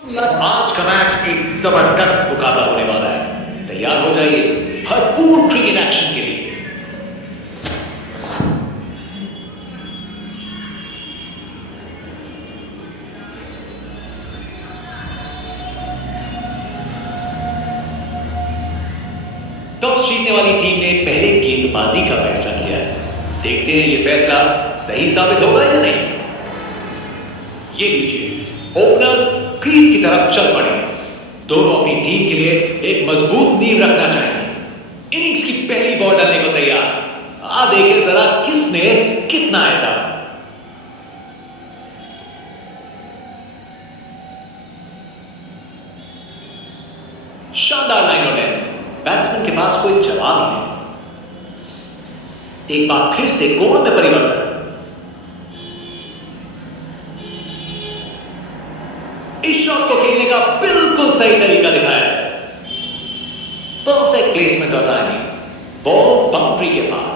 आज का मैच एक जबरदस्त मुकाबला होने वाला है। तैयार हो जाइए भरपूर क्रिकेट एक्शन के लिए। टॉस जीतने वाली टीम ने पहले गेंदबाजी का फैसला किया है। देखते हैं ये फैसला सही साबित होगा या नहीं। ये लीजिए ओपनर्स क्रीज की तरफ चल पड़े। दोनों अपनी टीम के लिए एक मजबूत नींव रखना चाहिए। इनिंग्स की पहली बॉल डालने को तैयार। आ देखें जरा किसने कितना आया। शानदार लाइन और लेंथ। बैट्समैन के पास कोई जवाब ही नहीं। एक बार फिर से कोण में परिवर्तन। इस शॉट को खेलने का बिल्कुल सही तरीका दिखाया है। परफेक्ट प्लेसमेंट और टाइमिंग। बॉल बाउंड्री के पार।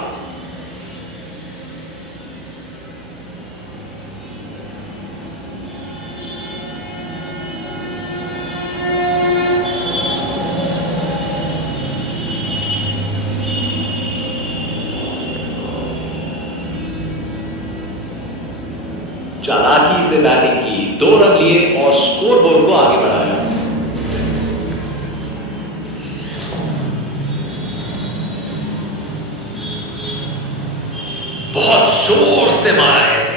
चालाकी से बैटिंग की, 2 रन लिए और स्कोरबोर्ड को आगे बढ़ाया। बहुत जोर से मारा है इसे।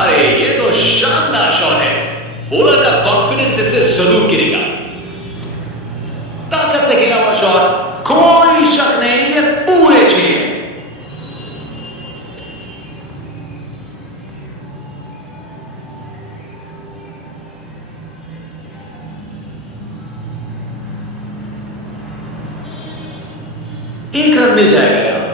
अरे ये तो शानदार शॉट है। बॉलर का कॉन्फिडेंस इससे जरूर गिरेगा। ताकत से खेला हुआ शॉट, कोई शक नहीं, ये पूरे 6। एक रन मिल जाएगा यार।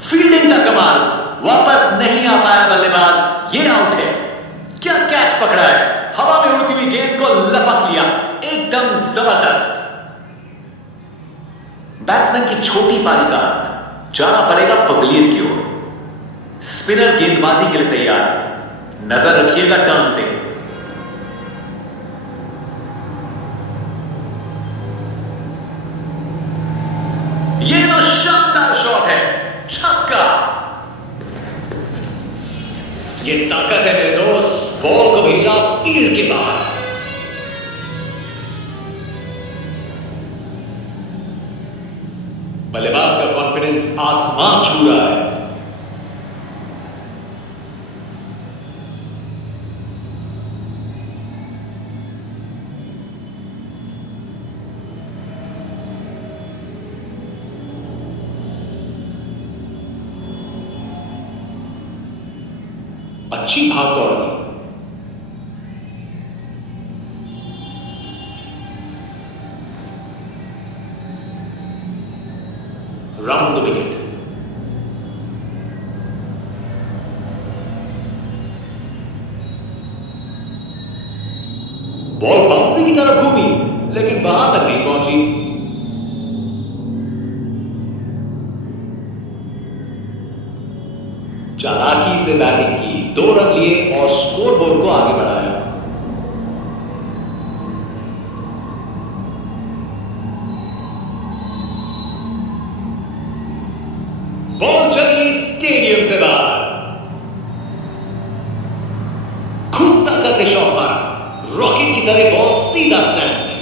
फील्डिंग का कमाल। वापस नहीं आ पाया बल्लेबाज। ये आउट है। क्या कैच पकड़ा है। हवा में उड़ती हुई गेंद को लपक लिया। एकदम जबरदस्त। बैट्समैन की छोटी पारी का अंत। जाना पड़ेगा पवेलियन की ओर। स्पिनर गेंदबाजी के लिए तैयार है। नजर रखिएगा टर्न पे। यह तो शानदार शॉट है। छक्का। यह ताकत है मेरे दोस्त। बॉल को भेजा तीर के बाहर। बल्लेबाज का कॉन्फिडेंस आसमान छू रहा है। अच्छी भाग दौड़ थी। Round the wicket. Ball boundary की तरफ घूमी लेकिन वहां तक नहीं पहुंची। चालाकी से बैटिंग की, 2 रन लिए और स्कोरबोर्ड को आगे बढ़ाया। बॉल चली स्टेडियम से बाहर। खूब ताकत से शॉट मारा। रॉकेट की तरह बॉल सीधा स्टैंड्स में।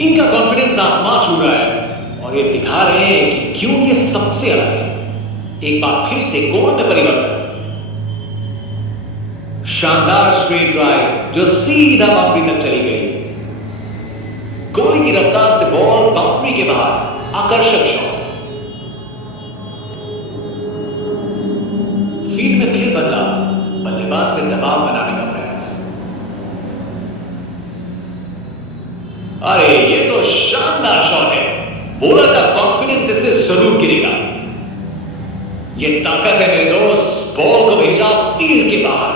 इनका कॉन्फिडेंस आसमान छू रहा है और ये दिखा रहे हैं कि क्यों ये सबसे अलग है। एक बार फिर से कोण में परिवर्तन। शानदार स्ट्रेट ड्राइव जो सीधा बाउंड्री तक चली गई। गोली की रफ्तार से बॉल बाउंड्री के बाहर। आकर्षक शॉट। फील्ड में फिर बदलाव। बल्लेबाज पे दबाव बनाने का प्रयास। अरे ये तो शानदार शॉट है। बॉलर का कॉन्फिडेंस इससे जरूर गिरेगा। ये ताकत है मेरे दोस्त। बॉल को भेजा तीर के बाहर।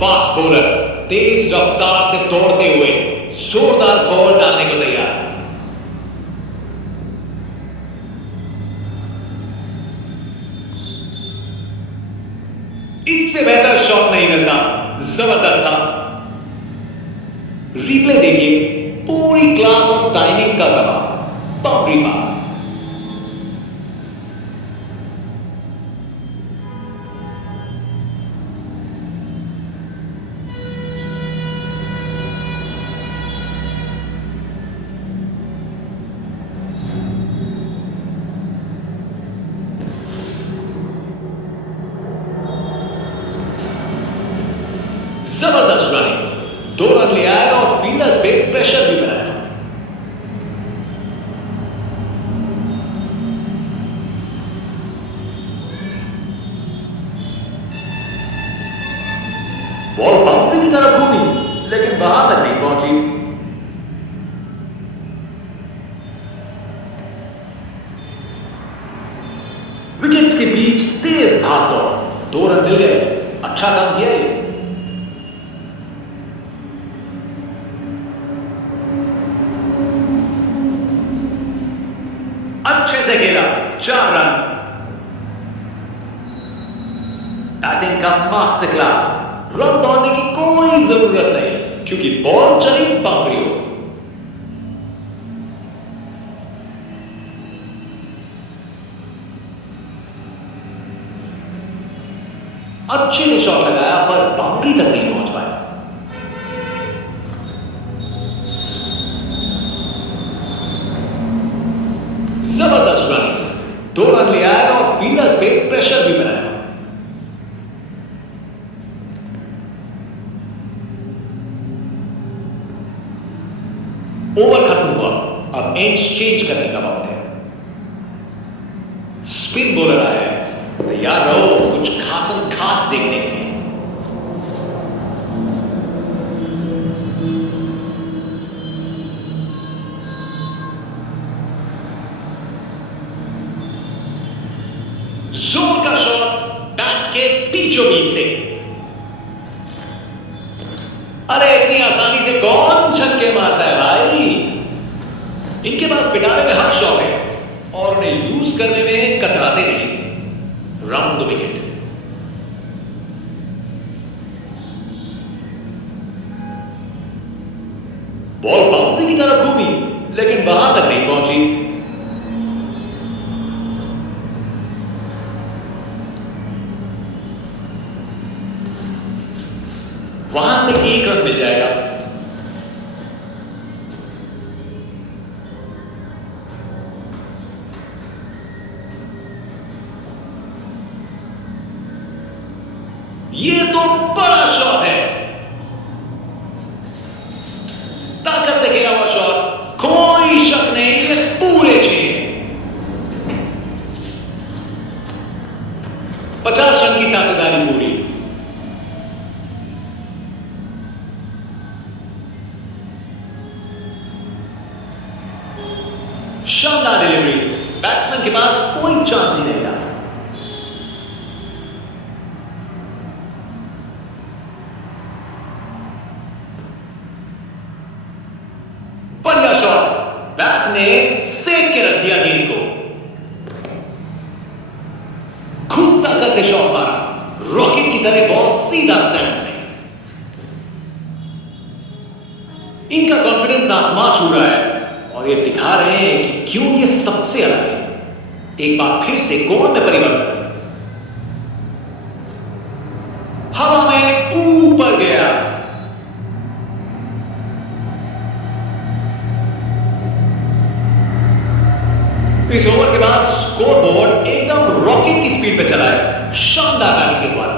फास्ट बॉलर तेज रफ्तार से दौड़ते हुए जोरदार बॉल डालने को तैयार। इससे बेहतर शॉट नहीं मिलता, जबरदस्त था। रिप्ले देखिए, पूरी क्लास और टाइमिंग का कमाल, बाउंड्री पार। जबरदस्त रनिंग, 2 रन ले आए और फील्डर्स पे प्रेशर भी बनाया। बॉल बाउंड्री की तरफ घूमी लेकिन वहां तक नहीं पहुंची। विकेट्स के बीच तेज भाग दौड़, 2 रन मिल गए, अच्छा काम किया है। अच्छे से खेला, 4 रन। बैटिंग का मास्टर क्लास, रन दौड़ने की कोई जरूरत नहीं क्योंकि बॉल चली बाउंड्री हो। अच्छे से शॉट लगाया पर बाउंड्री तक नहीं पहुंच पाया। जबरदस्त रनिंग, 2 रन ले आए और फील्डर्स पे प्रेशर भी बनाया। ओवर खत्म हुआ, अब एंड चेंज करने का वक्त है। स्पिन बॉलर आया है, तैयार रहो कुछ खासम खास देखने के लिए। जोर का शॉट बैट के बीचों बीच से। अरे इतनी आसानी से कौन छक्के मारता है भाई। इनके पास पिटारे में हर शॉट है और उन्हें यूज करने में कतराते नहीं। Round the wicket. Ball boundary की तरफ घूमी लेकिन वहां तक नहीं पहुंची। वहां से 1 रन मिल जाएगा। ये तो बड़ा शॉट है, ताकत से खेला हुआ शॉट, कोई शक नहीं, ये पूरे 6। 50 रन की साझेदारी पूरी। शानदार डिलीवरी, बैट्समैन के पास कोई चांस ही नहीं था। बढ़िया शॉट, बैट ने सेक के रख दिया गेंद को। खूब ताकत से शॉट मारा, रॉकेट की तरह बॉल सीधा स्टैंड्स में। इनका कॉन्फिडेंस आसमान छू रहा है और ये दिखा रहे हैं कि क्यों ये सबसे अलग है। एक बार फिर से कोण में परिवर्तन, हवा में ऊपर गया। इस ओवर के बाद स्कोरबोर्ड एकदम रॉकेट की स्पीड पे चला है, शानदार बैटिंग के द्वारा।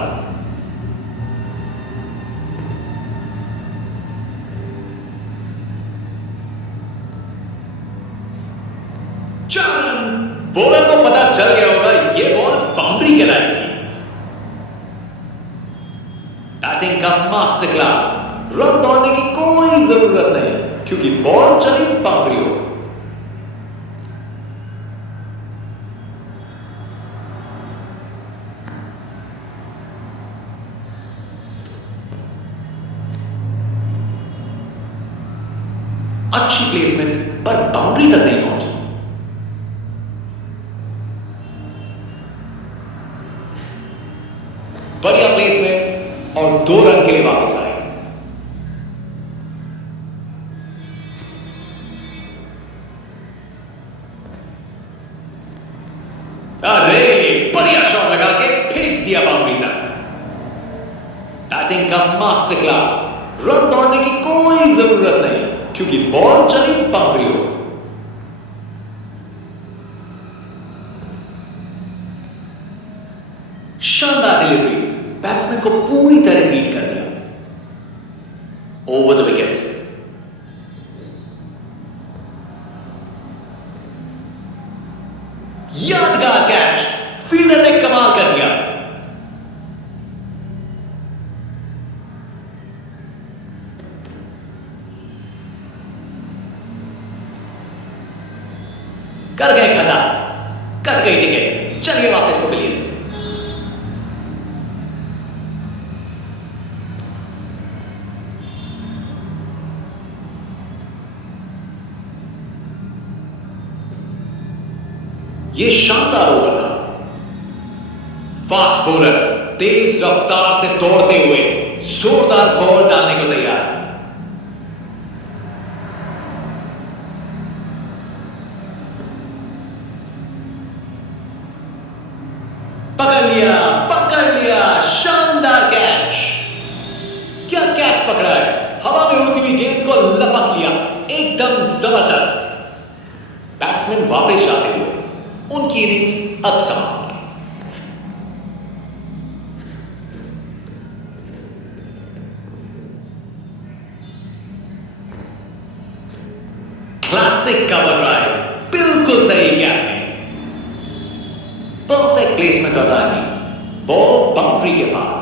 बॉलर को पता चल गया होगा ये बॉल बाउंड्री के लायक थी। बैटिंग का मास्टर क्लास, रन दौड़ने की कोई जरूरत नहीं क्योंकि बॉल चली बाउंड्री हो। अच्छी प्लेसमेंट पर बाउंड्री तक नहीं पहुंची। बढ़िया प्लेसमेंट और 2 रन के लिए वापस आए। अरे बढ़िया शॉट लगा के फेंक दिया बाउंड्री तक। बैटिंग का मास्टर क्लास। रन दौड़ने की कोई जरूरत नहीं क्योंकि बॉल चली बाउंड्री हो। शानदार डिलीवरी, बैट्समैन को पूरी तरह बीट कर दिया। Over the wicket. यादगार कैच, फील्डर ने कमाल कर दिया। कर गए खड़ा, कट गई टिकट। चलिए वापस पकड़िए। ये शानदार ओवर था। फास्ट बॉलर तेज रफ्तार से दौड़ते हुए जोरदार बॉल डालने को तैयार। पकड़ लिया, शानदार कैच। क्या कैच पकड़ा है, हवा में उड़ती हुई गेंद को लपक लिया, एकदम जबरदस्त। बैट्समैन वापस जाते हुए उनकी इनिंग्स अब समाप्त। क्लासिक कवर ड्राइव, बिल्कुल सही गैप में। परफेक्ट प्लेसमेंट और टाइमिंग, बॉल बाउंड्री के पार।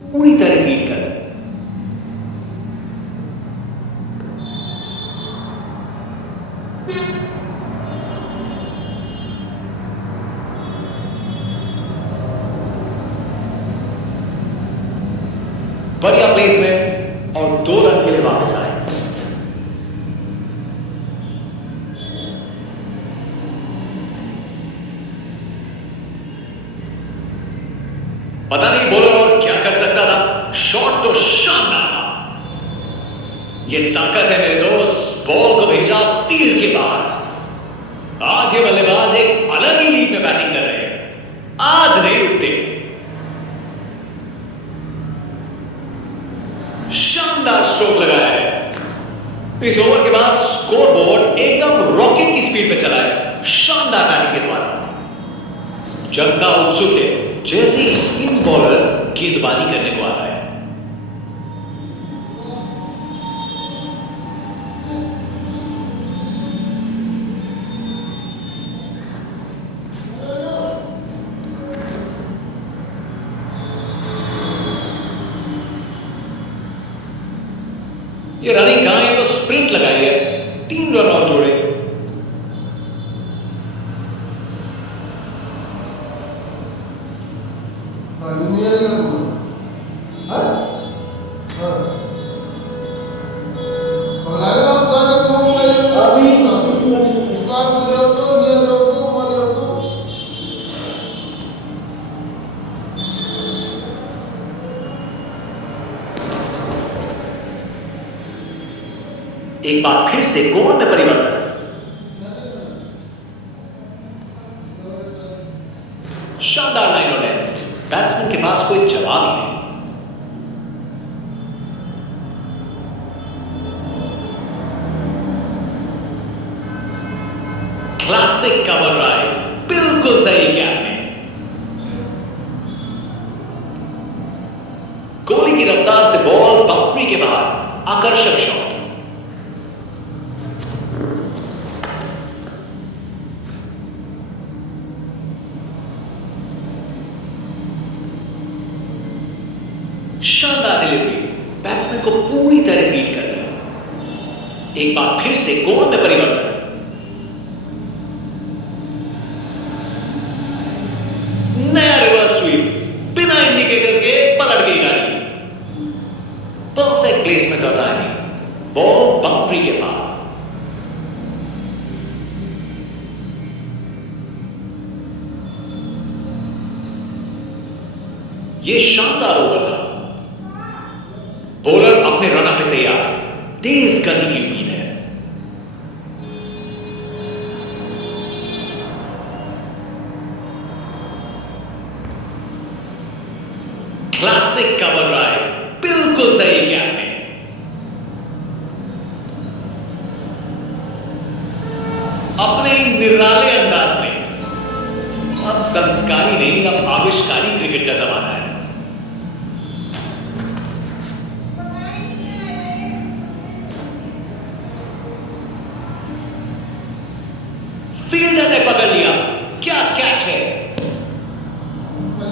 पूरी तरह बीट कर। बढ़िया प्लेसमेंट और 2 रन के लिए वापस आए। पता नहीं बॉलर और क्या कर सकता था, शॉट तो शानदार था। ये ताकत है मेरे दोस्त, बॉल को भेजा फील्ड के बाहर। आज ये बल्लेबाज एक अलग ही लीग में बैटिंग कर रहे हैं, आज नहीं रुकते। शानदार स्ट्रोक लगाया है। इस ओवर के बाद स्कोर बोर्ड एकदम रॉकेट की स्पीड में चला है, शानदार बैटिंग के द्वारा। जनता उत्सुक है, जैसे स्पिन बॉलर गेंदबाजी करने को आता है। ये रनिंग कहां है, तो स्प्रिंट लगाई है, 3 रन और जोड़े। एक बार फिर से गोल में परिवर्तन। शानदार लाइन और लेंथ, बैट्समैन के पास कोई जवाब ही नहीं। क्लासिक कवर ड्राइव, बिल्कुल सही गैप में। गोली की रफ्तार से बॉल बाउंड्री के बाहर, आकर्षक शॉट। शानदार डिलीवरी, बैट्समैन को पूरी तरह बीट कर दिया। एक बार फिर से गोल में परिवर्तन। नया रिवर्स बाउंड्री के पार। ये शानदार ओवर था। बॉलर अपने रन पे तैयार, तेज गति की उम्मीद है। क्लासिक कवर ड्राइव, बिल्कुल सही गैप में। अपने निराले अंदाज में, अब संस्कारी नहीं, अब आविष्कारी क्रिकेट का जमाना है। फील्डर ने पकड़ लिया। क्या कैच है,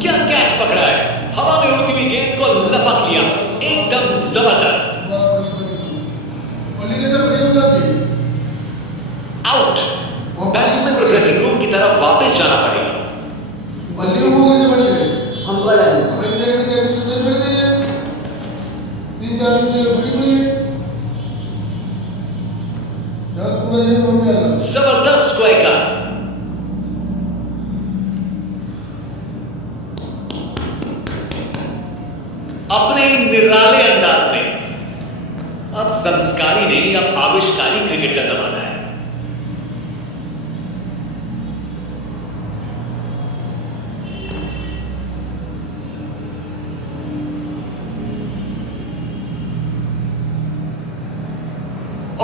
क्या कैच पकड़ा है। हवा में उड़ती हुई गेंद को लपक लिया, एकदम जबरदस्त। आउट। बैट्समैन को ड्रेसिंग रूम की तरफ वापस जाना पड़ेगा। जबरदस्त स्क्वायर का। अपने निराले अंदाज में, अब संस्कारी नहीं, अब आविष्कारी क्रिकेट का जमाना है।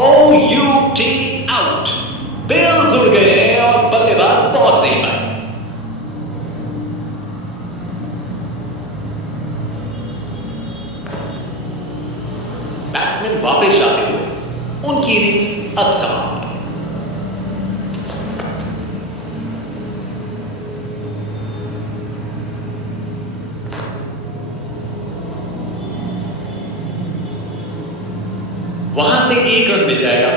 OUT out. बेल्स उड़ गए और बल्लेबाज पहुंच नहीं पाए। बैट्समैन वापस जाते हुए, उनकी इनिंग्स अब समाप्त। वहां से 1 रन मिल जाएगा।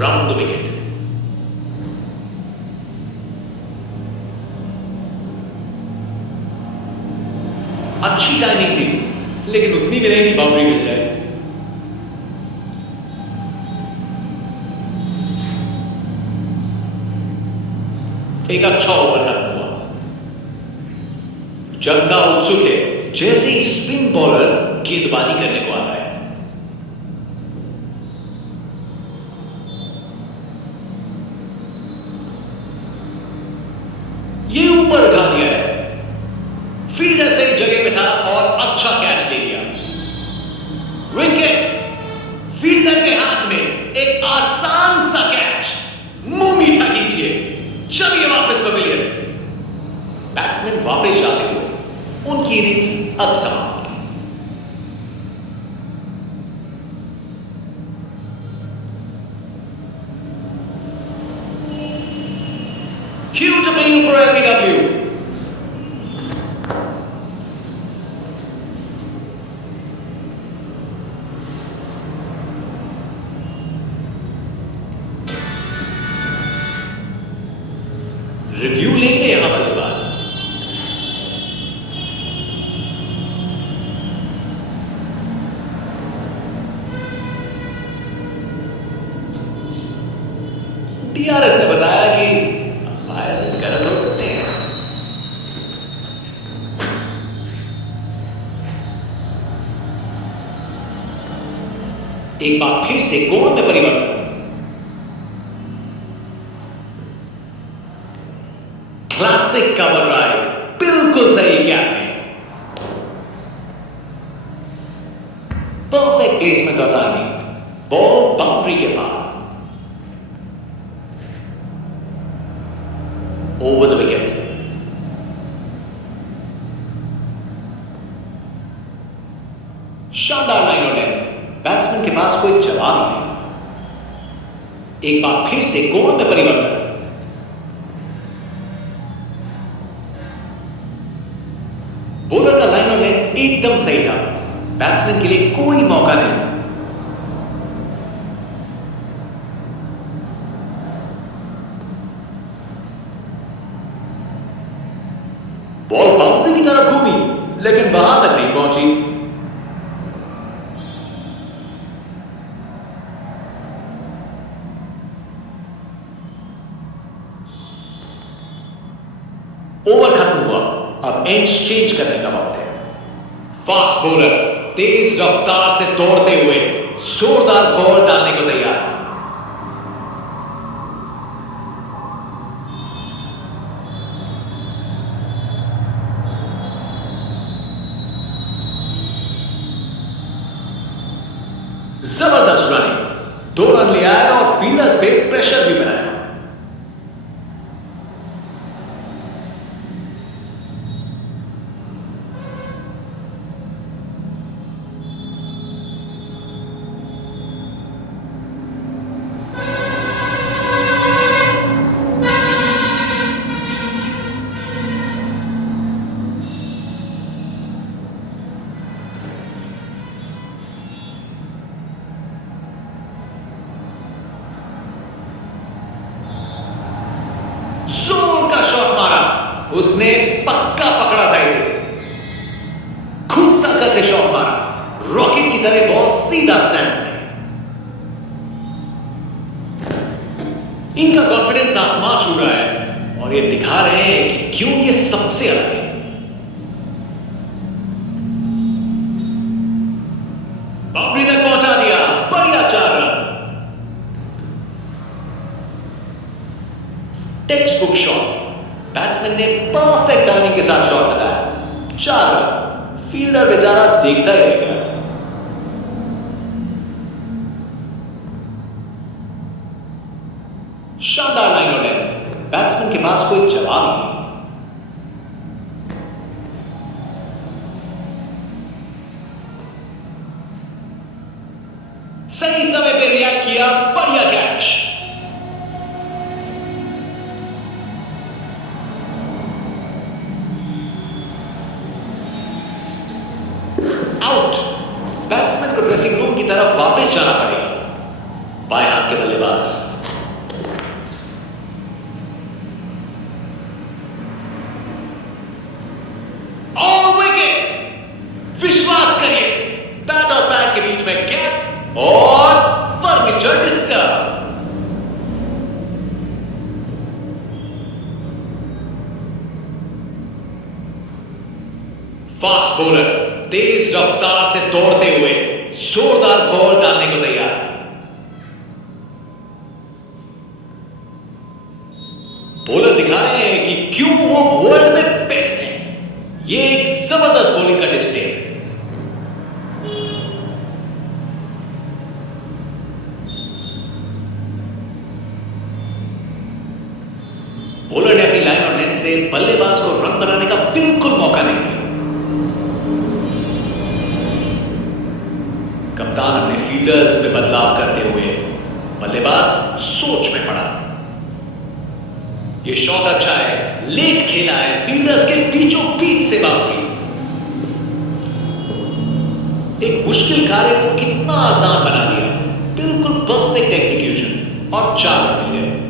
Round the wicket. अच्छी टाइमिंग थी, लेकिन उतनी भी नहीं कि बाउंड्री मिल जाए। एक अच्छा ओवर खत्म हुआ। जनता उत्सुक है, जैसे ही स्पिन बॉलर गेंदबाजी करने को आता है। ये ऊपर उठा दिया है। फील्डर सही जगह पे था और अच्छा कैच ले लिया। विकेट। फील्डर के हाथ में एक आसान सा कैच। मुंह मीठा कीजिए, चलिए वापस पवेलियन। बैट्समैन वापस जाते हुए, उनकी इनिंग्स अब समाप्त। Huge appeal for LBW. Review लेंगे यहां बल्लेबाज। DRS ने बताया कि अंपायर गलत हो सकते हैं। एक बार फिर से कोण में परिवर्तन। क्लासिक कवर ड्राइव, बिल्कुल सही गैप में। परफेक्ट प्लेसमेंट और टाइमिंग। बॉल बाउंड्री के पार। Over the wicket. शानदार लाइन और लेंथ। बैट्समैन के पास कोई जवाब ही नहीं। एक बार फिर से कोण में परिवर्तन। बॉलर का लाइन और लेंथ एकदम सही था। बैट्समैन के लिए कोई मौका नहीं। बॉल बाउंड्री की तरफ घूमी। लेकिन वहां तक नहीं पहुंची। ओवर खत्म हुआ, अब एंड्स चेंज करने का वक्त है। फास्ट बॉलर तेज रफ्तार से दौड़ते हुए जोरदार बॉल डालने को तैयार है। जबरदस्त रनिंग, 2 रन ले आया और फील्डर्स पे प्रेशर भी बनाया। जोर का शॉट मारा, उसने पक्का पकड़ा था इसे। खूब ताकत से शॉट मारा, रॉकेट की तरह बॉल सीधा स्टैंड्स में। इनका कॉन्फिडेंस आसमान छू रहा है और ये दिखा रहे हैं कि क्यों ये सबसे अलग है। बाउंड्री तक पहुंचा दिया, बढ़िया 4 run. Text book shot, batsman ने परफेक्ट टाइमिंग के साथ शॉट लगाया, 4 रन। फील्डर बेचारा देखता ही रह गया। शानदार लाइन और लेंथ, बैट्समैन के पास कोई जवाब ही नहीं। सही समय पे रिएक्ट किया, बढ़िया कैच। आउट। बैट्समैन को ड्रेसिंग रूम की तरफ वापस जाना पड़ेगा। बाएं हाथ के बल्लेबाज और विकेट। विश्वास करिए, बैट और बैट के बीच में गैप और फर्नीचर डिस्टर्ब। फास्ट बॉलर तेज रफ्तार से दौड़ते हुए जोरदार बॉल डालने को तैयार। बॉलर दिखा रहे हैं कि क्यों वो वर्ल्ड में बेस्ट है। ये एक जबरदस्त बॉलिंग का डिस्प्ले है। बॉलर ने अपनी लाइन और लेंथ से बल्लेबाज को रन बनाने का बिल्कुल मौका नहीं दिया। कप्तान अपने फील्डर्स में बदलाव करते हुए बल्लेबाज सोच में पड़ा। ये शॉट अच्छा है, लेट खेला है, फील्डर्स के बीचों बीच से बाउंड्री। एक मुश्किल कार्य को कितना आसान बना दिया। बिल्कुल परफेक्ट एग्जीक्यूशन और 4 रन मिल गए।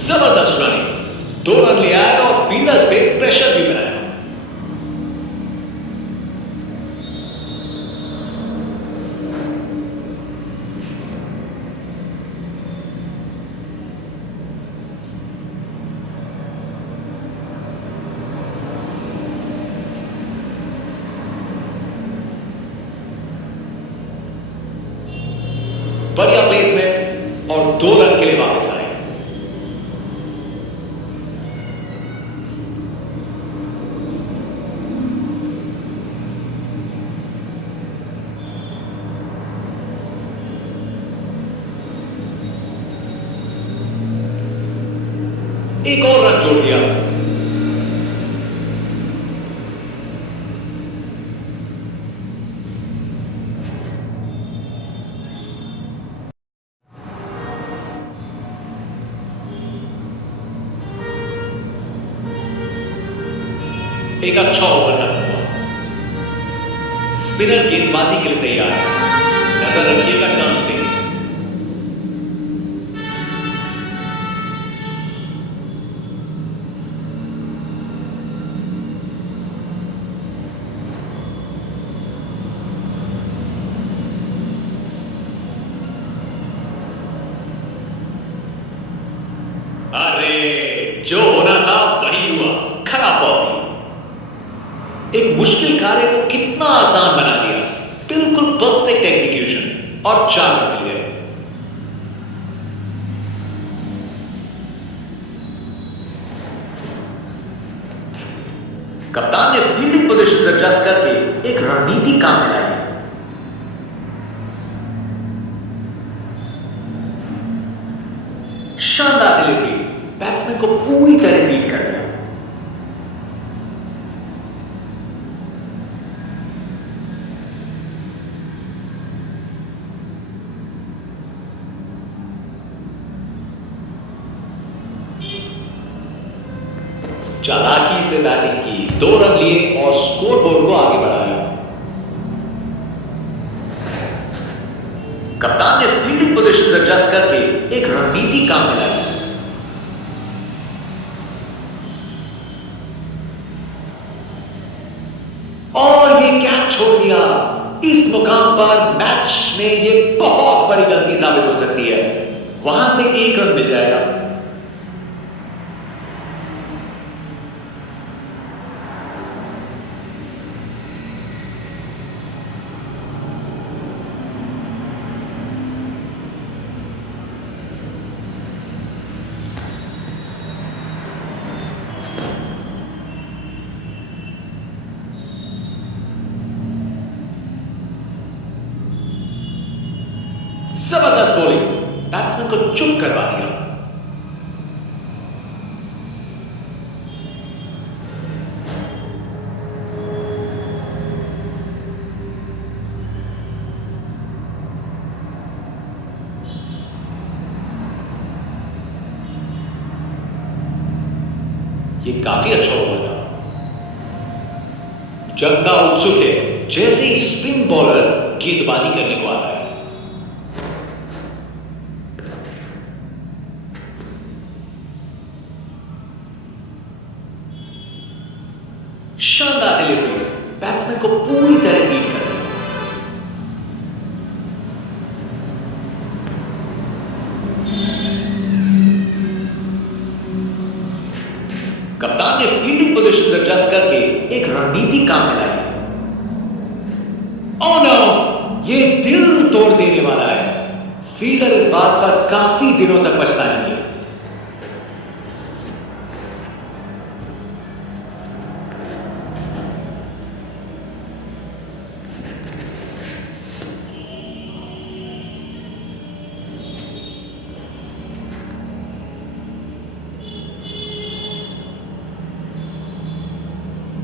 जबरदस्त रनिंग, 2 रन ले आया और फील्डर्स पे प्रेशर भी बनाया। बढ़िया प्लेसमेंट और 2 रन के लिए वापस आए। एक और रन जोड़ दिया। एक अच्छा ओवर खत्म हुआ। स्पिनर गेंदबाजी के लिए तैयार है। नजर रखिएगा टर्न पे। अरे जो होना था वही हुआ। खराब बॉल थी। एक मुश्किल कार्य को कितना आसान बना दिया। बिल्कुल परफेक्ट एग्जीक्यूशन और 4 रन मिल गए। कप्तान ने फील्डिंग पोजीशन एडजस्ट करके एक रणनीति काम में लाई। शानदार डिलीवरी, बैट्समैन को पूरी तरह बीट कर दिया। चालाकी से बैटिंग की, 2 रन लिए और स्कोरबोर्ड को आगे बढ़ाया। कप्तान ने फील्डिंग पोजीशन एडजस्ट करके एक रणनीति काम में लाई। और ये कैच छोड़ दिया। इस मुकाम पर मैच में ये बहुत बड़ी गलती साबित हो सकती है। वहां से 1 रन मिल जाएगा। जबरदस्त बॉलिंग, बैट्समैन को चुप करवा दिया। ये काफी अच्छा ओवर था। जनता उत्सुक है। जैसे ही स्पिन बॉलर गेंदबाजी करने को आता है। शानदार डिलीवरी, बैट्समैन को पूरी तरह बीट कर दिया। कप्तान ने फील्डिंग पोजीशन एडजस्ट करके एक रणनीति काम में लाई। ओह नो, ये दिल तोड़ देने वाला है। फील्डर इस बात पर काफी दिनों तक पछताएंगे।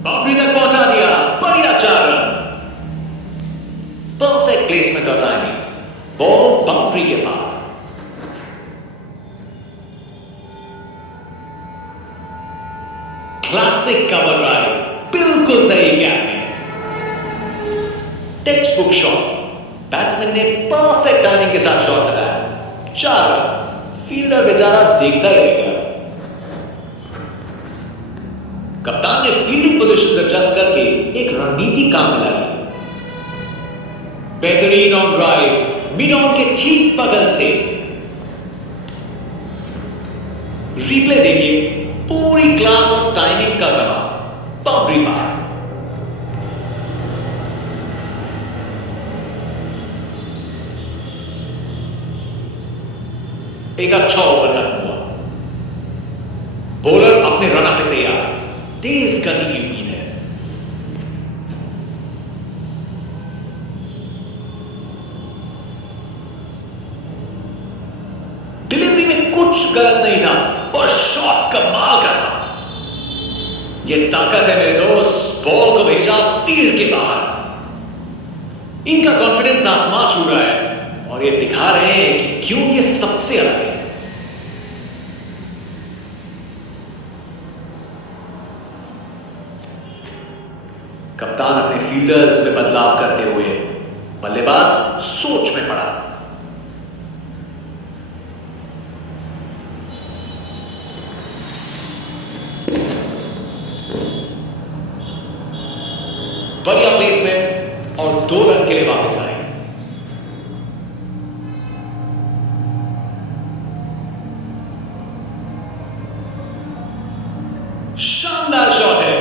बाउंड्री तक पहुंचा दिया। बढ़िया 4 रन। परफेक्ट प्लेसमेंट और टाइमिंग। बॉल बाउंड्री के पार। क्लासिक कवर ड्राइव, बिल्कुल सही गैप में। Text book shot. बैट्समैन ने परफेक्ट टाइमिंग के साथ शॉट लगाया। 4 रन। फील्डर बेचारा देखता ही रह गया। कप्तान ने फील्डिंग पोजीशन एडजस्ट करके एक रणनीति काम में लाई। बेहतरीन ऑन ड्राइव, मिड ऑन के ठीक बगल से। रिप्ले देखिए, पूरी क्लास और टाइमिंग का कमाल। बाउंड्री पार। एक अच्छा ओवर खत्म हुआ। बॉलर अपने रन पे तैयार। तेज गति की उम्मीद है। डिलीवरी में कुछ गलत नहीं था और शॉट कमाल का था। यह ताकत है मेरे दोस्त। बॉल को भेजा फील्ड के बाहर। इनका कॉन्फिडेंस आसमान छू रहा है और ये दिखा रहे हैं कि क्यों ये सबसे अलग है। फील्डर्स में बदलाव करते हुए बल्लेबाज सोच में पड़ा। बढ़िया प्लेसमेंट और 2 रन के लिए वापस आए। शानदार शॉट है।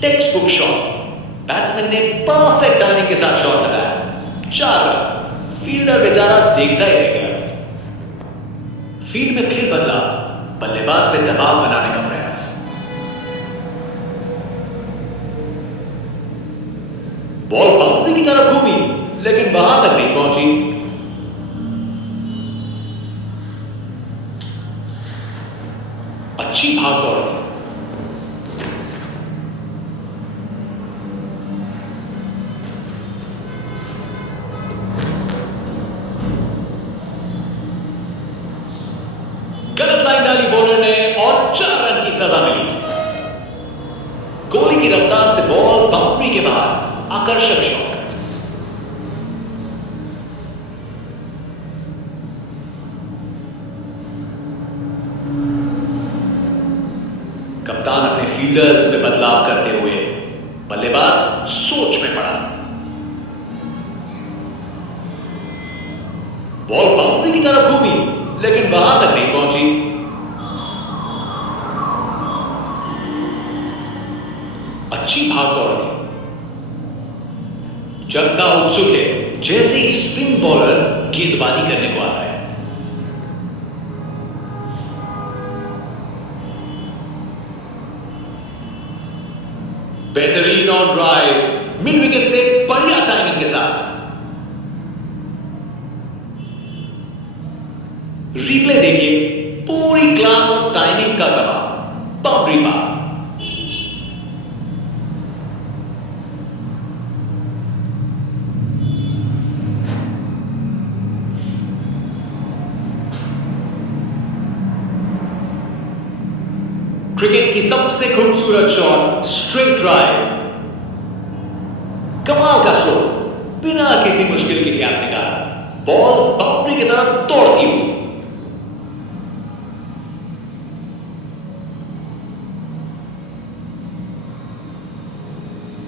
Text book shot. बैट्समैन ने परफेक्ट टाइमिंग के साथ शॉट लगाया। 4 रन। फील्डर बेचारा देखता ही रह गया। फील्ड में फिर बदलाव, बल्लेबाज पे दबाव बनाने का प्रयास। बॉल बाउंड्री की तरफ घूमी लेकिन वहां तक नहीं पहुंची। अच्छी भाग दौड़ थी। गलत लाइन डाली बॉलर ने और 4 रन की सजा मिली। गोली की रफ्तार से बॉल बाउंड्री के बाहर, आकर्षक शॉट। कप्तान अपने फील्डर्स में बदलाव करते हुए बल्लेबाज सोच में पड़ा। बॉल बाउंड्री की तरफ घूमी लेकिन वहां तक नहीं पहुंची। अच्छी भाग दौड़ थी। जगता उत्सुक है जैसे ही स्पिन बॉलर गेंदबाजी करने को आता है। बेहतरीन ऑन ड्राइव, मिड विकेट से बढ़िया टाइमिंग के साथ। रिप्ले देखिए, पूरी क्लास और टाइमिंग का कमाल। बाउंड्री पार। क्रिकेट की सबसे खूबसूरत शॉट, स्ट्रेट ड्राइव। कमाल का शो, बिना किसी मुश्किल के गैप निकाला। बॉल बाउंड्री की तरफ दौड़ती हुई।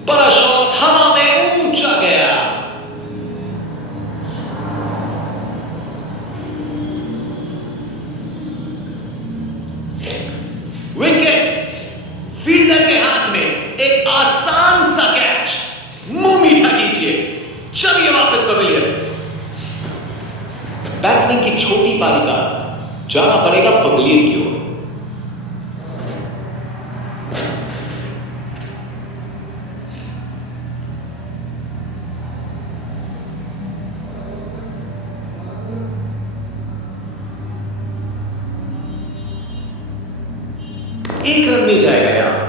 बड़ा शॉट हवा में ऊंचा गया। विकेट। फील्डर के हाथ में एक आसान सा कैच। मुंह मीठा कीजिए, चलिए वापस पवेलियन। बैट्समैन की छोटी पारी का जाना पड़ेगा पवेलियन की ओर। एक रन मिल जाएगा यहां।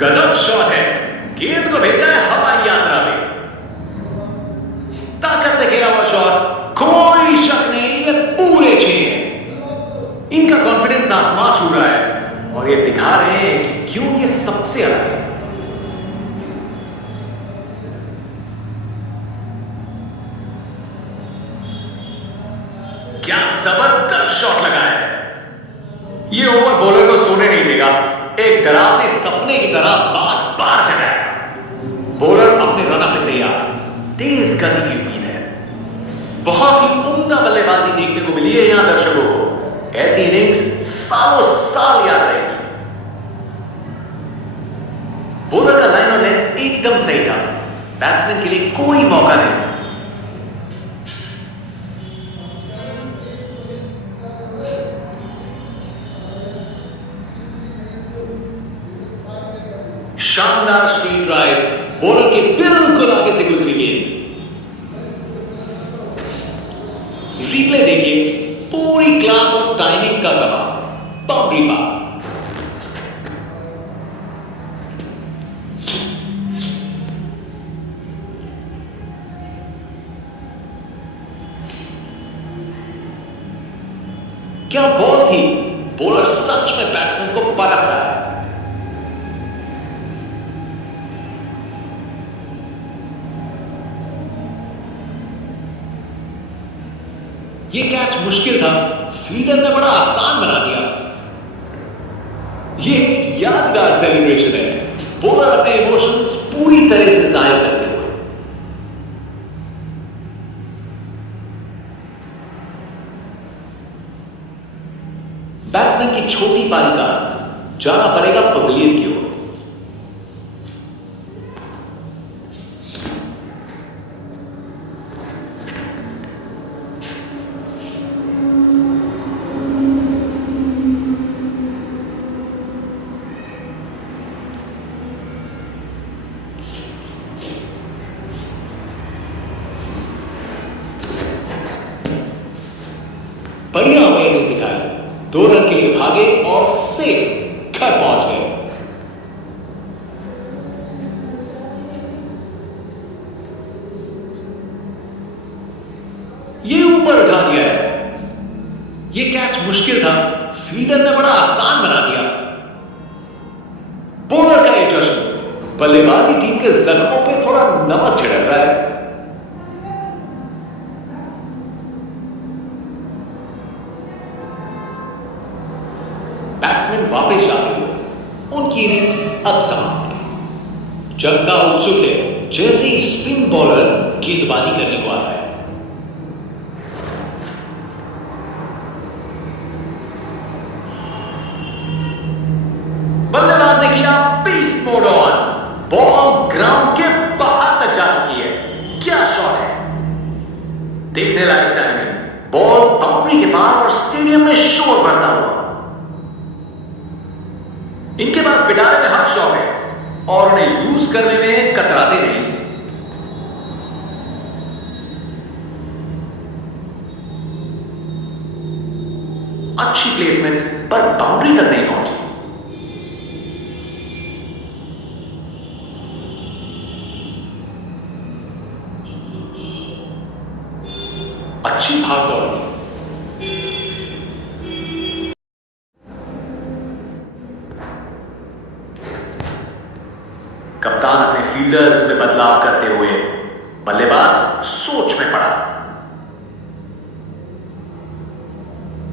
गजब शॉट है। गेंद को भेजा है हवाई यात्रा में। ताकत से खेला हुआ शॉट, कोई शक नहीं, ये पूरे 6 हैं। इनका कॉन्फिडेंस आसमान छू रहा है और ये दिखा रहे हैं कि क्यों ये सबसे अलग है। क्या जबरदस्त शॉट लगा है। ये ओवर बॉलर को सोने नहीं देगा। एक डरावने सपने की तरह बार बार जगाया। बॉलर अपने रन पे तैयार। तेज गति की उम्मीद है। बहुत ही उम्दा बल्लेबाजी देखने को मिली है यहां दर्शकों को। ऐसी इनिंग्स सालों साल याद रहेगी। बॉलर का लाइन और लेंथ एकदम सही था। बैट्समैन के लिए कोई मौका नहीं। शानदार स्ट्रेट ड्राइव, बॉलर के बिल्कुल आगे से गुजरी गेंद। रिप्ले देखिए, पूरी क्लास और टाइमिंग का कमाल। बाउंड्री पार। क्या बॉल थी। बॉलर सच में बैट्समैन को परख रहा है। ये कैच मुश्किल था, फील्डर ने बड़ा आसान बना दिया। ये एक यादगार सेलिब्रेशन है, बॉलर अपने इमोशंस पूरी तरह से जाहिर करते हुए। बैट्समैन की छोटी पारी का अंत, जाना पड़ेगा पवेलियन की ओर। बढ़िया अवेयरनेस दिखाई, 2 रन के लिए भागे और सेफ घर पहुंच गए। ये ऊपर उठा दिया है। ये कैच मुश्किल था, फील्डर ने बड़ा आसान बना दिया। बॉलर का ये जश्न, बल्लेबाजी टीम के जख्मों पे थोड़ा नमक छिड़क रहा है। बैट्समैन वापस जाते हुए, उनकी इनिंग्स अब समाप्त। जगदा उत्सुक है, जैसे ही स्पिन बॉलर गेंदबाजी करने को आता है। बल्लेबाज ने किया beast mode on, ball ground के बाहर तक जा चुकी है। क्या शॉट है, देखने लायक टाइमिंग, बॉल बाउंड्री के पार और स्टेडियम में शोर बढ़ता हुआ। इनके पास पिटारे में हर शॉट है और उन्हें यूज करने में कतराते नहीं। अच्छी प्लेसमेंट पर बाउंड्री तक नहीं पहुंची। अच्छी भाग दौड़ दी। कप्तान अपने फील्डर्स में बदलाव करते हुए, बल्लेबाज सोच में पड़ा।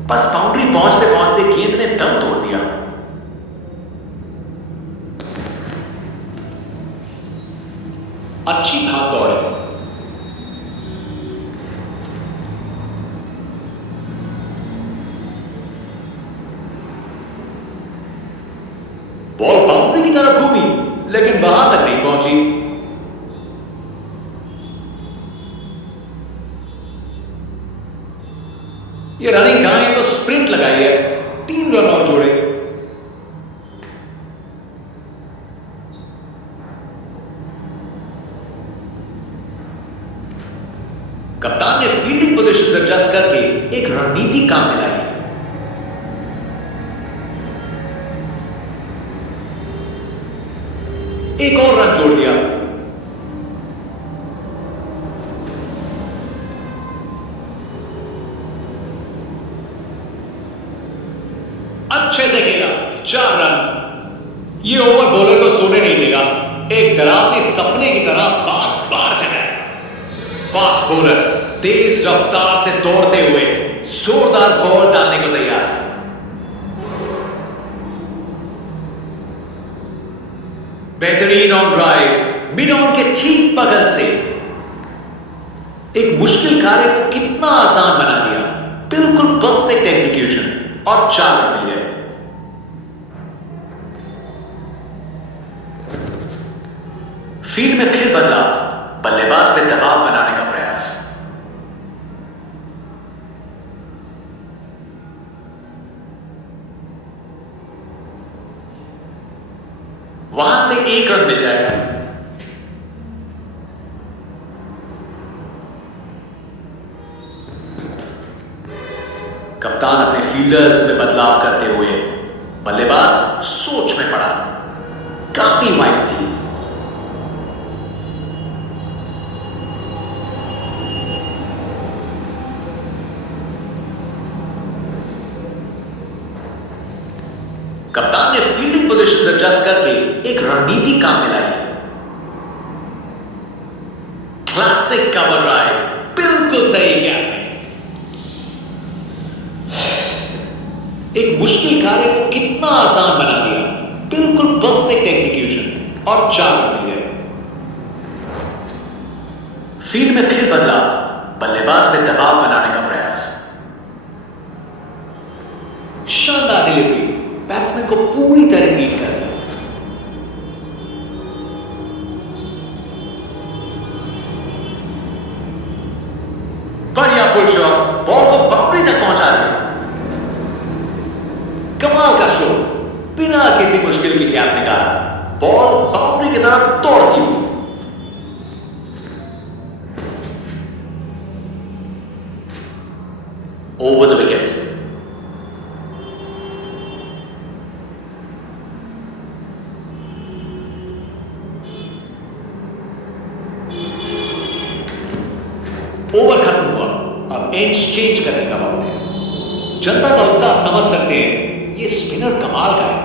बस बाउंड्री पहुंचते पहुंचते गेंद ने दम तोड़ दिया। अच्छी भाग दौड़ है। बॉल बाउंड्री की तरफ घूमी, लेकिन वहां तक नहीं पहुंची। ये रनिंग कहां है, तो स्प्रिंट लगाई है, 3 रन और जोड़े। कप्तान ने फील्डिंग पोजीशन एडजस्ट करके एक रणनीति काम में लाई। एक और रन जोड़ दिया। अच्छे से खेला, 4 रन। ये ओवर बॉलर को सोने नहीं देगा, एक डरावने सपने की तरह बार बार जगाए। फास्ट बॉलर तेज रफ्तार से दौड़ते हुए जोरदार बॉल डालने को तैयार। बेहतरीन ऑन ड्राइव, मिड ऑन के ठीक बगल से एक मुश्किल कार्य को कितना आसान बना दिया। बिल्कुल परफेक्ट एग्जीक्यूशन और 4 रन मिल गए। फील्ड में फिर बदलाव, बल्लेबाज पे दबाव बनाने का प्रयास। वहां से 1 रन मिल जाएगा। कप्तान अपने फील्डर्स में बदलाव करते हुए, बल्लेबाज सोच में पड़ा। काफी वाइड थी। कप्तान ने फील्डिंग पोजीशन एडजस्ट करके एक रणनीति काम में लाई है। क्लासिक कवर ड्राइव, बिल्कुल सही गैप में। एक मुश्किल कार्य को कितना आसान बना दिया, बिल्कुल परफेक्ट एग्जीक्यूशन और 4 रन मिल गए। फील्ड में फिर बदलाव, बल्लेबाज में दबाव बनाने का प्रयास। शानदार डिलीवरी, बैट्समैन को पूरी तरह बीट कर दिया। बढ़िया पुल शॉट, बॉल को बाउंड्री तक पहुंचा दिया। कमाल का शो, बिना किसी मुश्किल की गैप निकाला, बॉल बाउंड्री की तरफ दौड़ दी। Over the wicket. ओवर खत्म हुआ, अब एंड चेंज करने का वक्त है। जनता का उत्साह समझ सकते हैं, ये स्पिनर कमाल का है।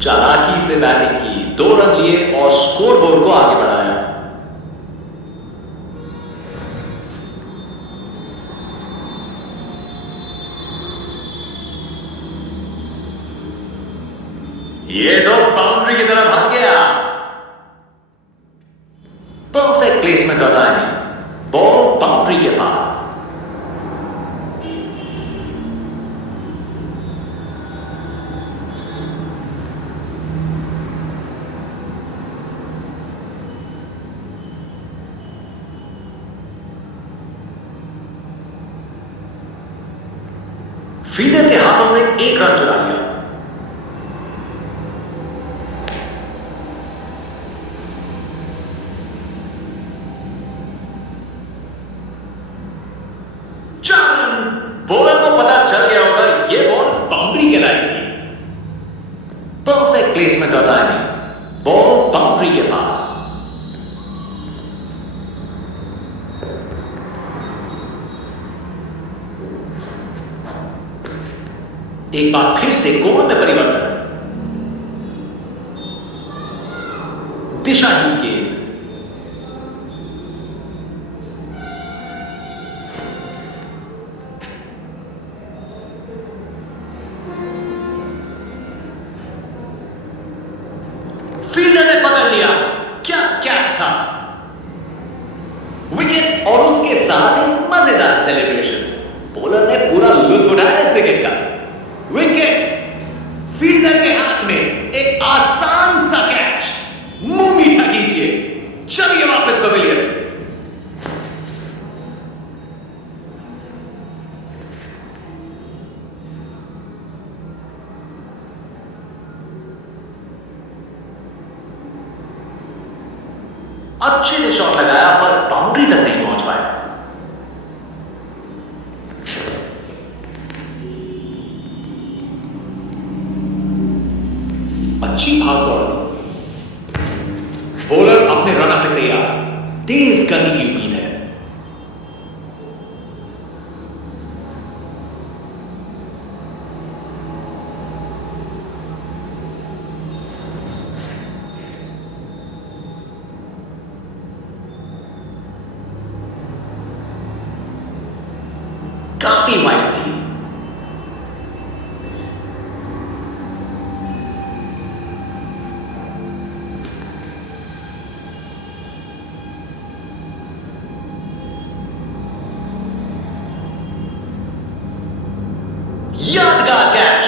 चालाकी से बैटिंग की, 2 रन लिए और स्कोर बोर्ड को आगे बढ़ाया। ये तो बाउंड्री की तरफ भाग गया। परफेक्ट प्लेसमेंट और टाइमिंग, बॉल बाउंड्री के पार। फील्डर के हाथों से 1 रन चुरा लिया। बॉलर को पता चल गया होगा यह बॉल बाउंड्री के लायक थी। परफेक्ट प्लेसमेंट और टाइमिंग, बॉल बाउंड्री के पार। एक बार फिर से कोण में परिवर्तन, दिशाहीन गेंद। फील्डर ने पकड़ लिया, क्या कैच था। विकेट और उसके साथ ही मजेदार सेलिब्रेशन। बॉलर ने पूरा लुत्फ उठाया इस विकेट का। विकेट, फील्डर के हाथ में एक आसान सा कैच। मुंह मीठा कीजिए, चलिए वापस पवेलियन। अच्छे से शॉट लगाया पर बाउंड्री तक नहीं पहुंच पाया। अच्छी भाग दौड़ दी। बॉलर अपने रन पे तैयार, तेज गति की उम्मीद है। काफी वाइड थी। यादगार कैच,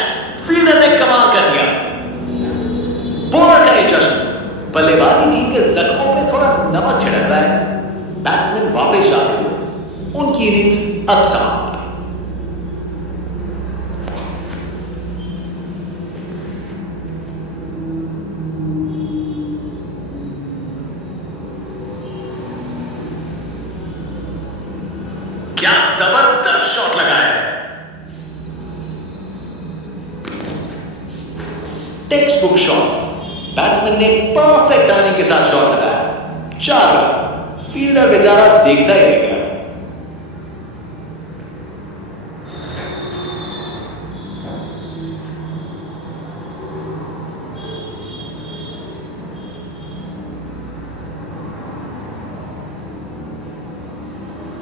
फील्डर ने कमाल कर दिया। बॉलर का ये जश्न, बल्लेबाजी टीम के जख्मों पे थोड़ा नमक छिड़क रहा है। बैट्समैन वापस जाते हुए, उनकी इनिंग्स अब समाप्त। क्या जबरदस्त शॉट लगाया है। Text book shot. बैट्समैन ने परफेक्ट टाइमिंग के साथ शॉट लगाया, 4 रन। फील्डर बेचारा देखता ही रह गया।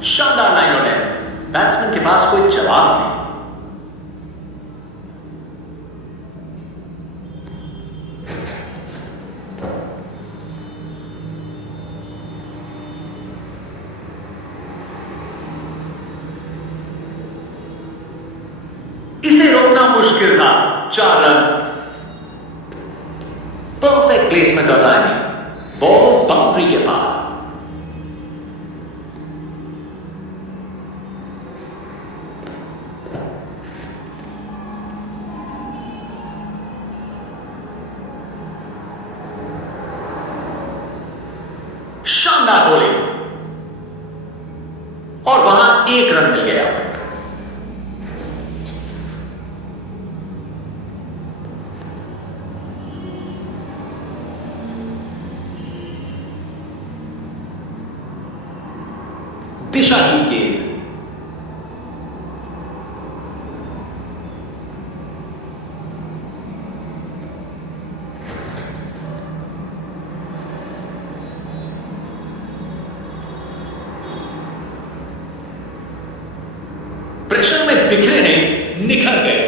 शानदार लाइन और लेंथ, बैट्समैन के पास कोई जवाब नहीं। इसे रोकना मुश्किल था, 4 रन। परफेक्ट प्लेसमेंट और टाइमिंग, बॉल बाउंड्री के पार। शानदार बॉलिंग, और वहां 1 रन मिल गया। दिशाहीन गेंद, प्रेशर में बिखरे नहीं, निखर गए।